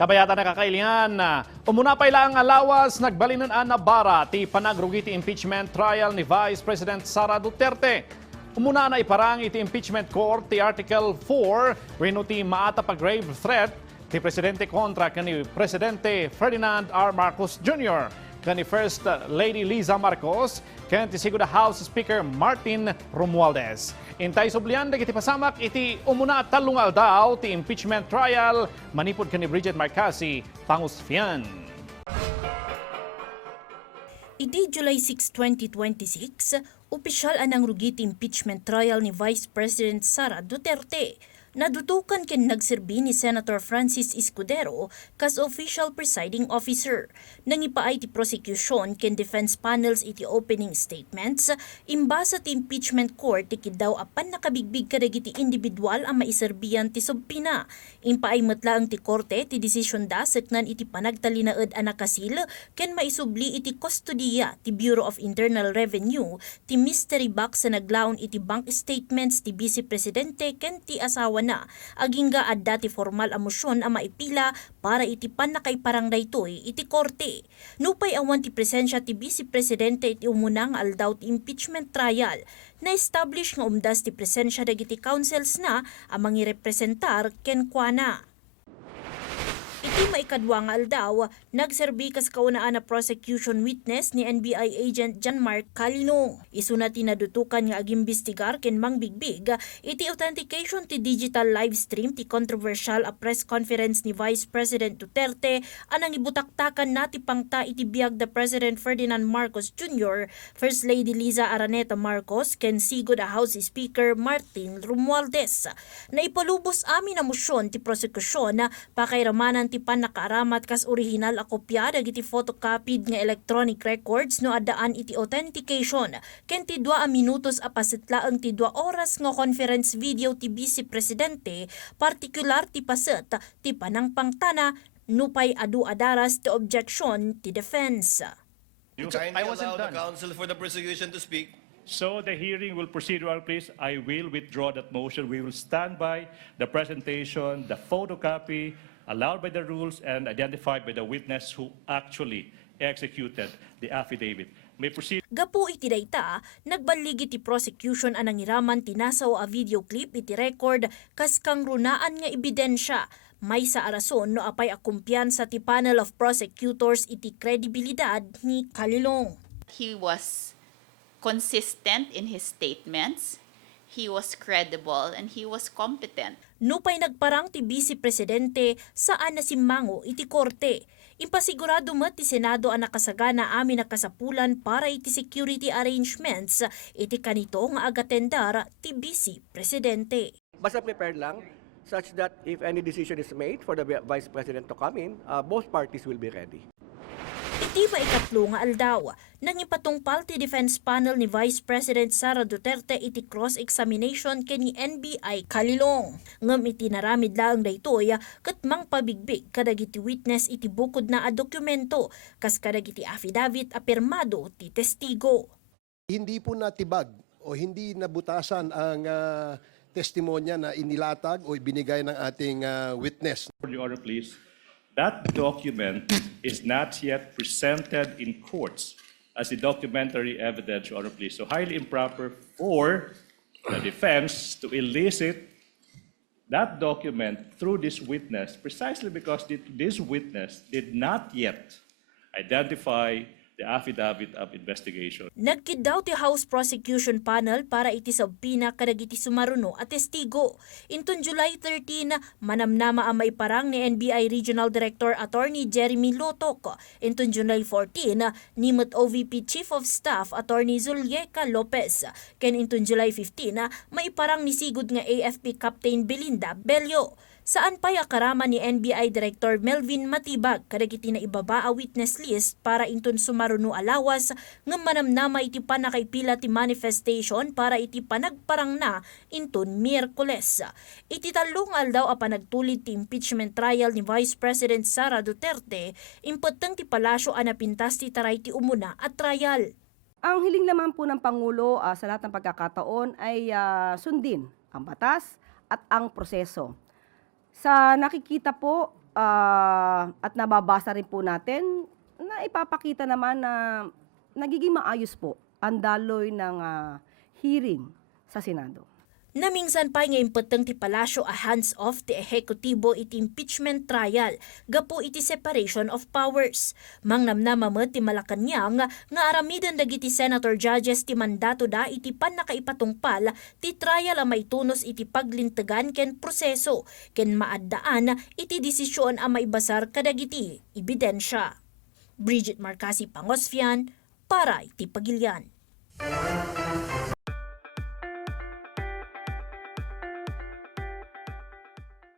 Kabayata na kakailingan na umunapay lang alawas nagbalinan na bara ti panagrugiti impeachment trial ni Vice President Sara Duterte. Umuna na iparang iti impeachment court ti Article 4 wenno ti maata pa grave threat ti Presidente kontra kani Presidente Ferdinand R. Marcos Jr. kani First Lady Liza Marcos ken ti Segundo House Speaker Martin Romualdez. Intay sublian dagiti pasamak iti umuna talong aldaw ti impeachment trial manipod kani Brigitte Marcasi-Pangosfian. Iti July 6, 2026, opisyal anang rugiti impeachment trial ni Vice President Sara Duterte. Nadutukan ken nagserbi ni Senator Francis Escudero kas official presiding officer. Nangipaay ti prosecution ken defense panels iti opening statements, imbasa ti impeachment court ti kidaw apan nakabigbig kadagiti individual ang maiserbian ti subpina. Impaay metla ang ti korte ti desisyon da seknan iti panagtalinaed a nakasil ken maisubli iti kustodiya ti Bureau of Internal Revenue ti mystery box sa naglaon iti bank statements ti Vice Presidente ken ti asawa na agingga adda ti formal a mosyon a maipila para iti panakaiparang daytoy iti korte. Nupay awan ti presensya ti Vice Presidente iti umunang aldaw ti impeachment trial. Na-establish nga umdas ti presensya dagiti councils na amang irepresentar ken kuana. Iti maikadwa nga aldaw, nagserbi kas kaunaan na prosecution witness ni NBI agent Jean-Marc Calinong. Isuna tinadutukan nga agimbestigar ken mangbigbig iti authentication ti digital live stream ti controversial a press conference ni Vice President Duterte anang ibutaktakan na ti pangta iti biag the President Ferdinand Marcos Jr., First Lady Liza Araneta Marcos ken Segundo House Speaker Martin Romualdez. Naipalubos amin na mosyon ti prosekusyon pakairamanan ti panakaaramat kas original a kopya dagiti photocopied nga electronic records no addaan iti authentication ken ti 2 minutos a pasitlaeng ti 2 oras nga conference video ti Vice Presidente, partikular ti paset ti panangpangtana nupay adu adaras ti objection ti defense. Kindly allow the counsel for the prosecution to speak. So the hearing will proceed, Your Honor, please. I will withdraw that motion. We will stand by the presentation, the photocopy allowed by the rules and identified by the witness who actually executed the affidavit. May proceed. Gapu iti dayta, nagbaligi ti prosecution anang iraman tinasaw a video clip iti record kas kangrunaan nga ebidensya. May sa arason no apay akumpiyansa ti panel of prosecutors iti kredibilidad ni Calilong. He was consistent in his statements, he was credible, and he was competent. Nupay nagparang ti Vice Presidente saan nasimmango iti korte. Impasigurado met ti Senado ang nakasagana amin nakasapulan para iti security arrangements iti kanito nga agatendar ti Vice Presidente. Basta prepared lang such that if any decision is made for the Vice President to come in, both parties will be ready. Iti maikatlo nga aldaw, nang ipatungpal ti defense panel ni Vice President Sara Duterte iti cross-examination ken ni NBI Calilong. Ngem iti naramid laeng daytoy ket mangpabigbig kadagiti witness iti bukod na a dokumento kas kadagiti affidavit a pirmado ti testigo. Hindi po natibag o hindi nabutasan ang testimonya na inilatag o ibinigay ng ating witness. Your Honor, please. That document is not yet presented in courts as a documentary evidence, Your Honor, please. So highly improper for the defense to elicit that document through this witness precisely because this witness did not yet identify the affidavit of investigation. Nagkid daw ti House Prosecution Panel para iti sabpina kadagiti sumaruno at testigo. Inton July 13, manamnama ang maiparang ni NBI Regional Director Attorney Jeremy Lotok. Inton July 14, nimot OVP Chief of Staff Attorney Zulyeca Lopez. Ken inton July 15, maiparang ni sigud nga AFP Captain Belinda Bello. Saan pa'y akarama ni NBI Director Melvin Matibag kadagiti na ibaba a witness list para inton sumaruno alawas ng manamnama iti panakaipila ti manifestation para iti panagparang na inton Miyerkules. Iti talong aldaw a panagtulid ti impeachment trial ni Vice President Sara Duterte, impeteng ti palasyo a napintas ti taray ti umuna at trial. Ang hiling naman po ng Pangulo sa lahat ng pagkakataon ay sundin ang batas at ang proseso. Sa nakikita po at nababasa rin po natin na ipapakita naman na nagiging maayos po ang daloy ng hearing sa Senado. Namingsan pa nga impeteng ti palasyo a hands-off ti ehekutibo iti impeachment trial, gapo iti separation of powers. Mangnamnamamet ti Malacañang nga aramidan dagiti senator judges ti mandato da iti pannakaipatungpal ti trial a maitunos iti paglintegan ken proseso, ken maaddaan iti desisyon a maibasar kadagiti ebidensya. Brigitte Marcasi-Pangosfian, para iti Pagilian.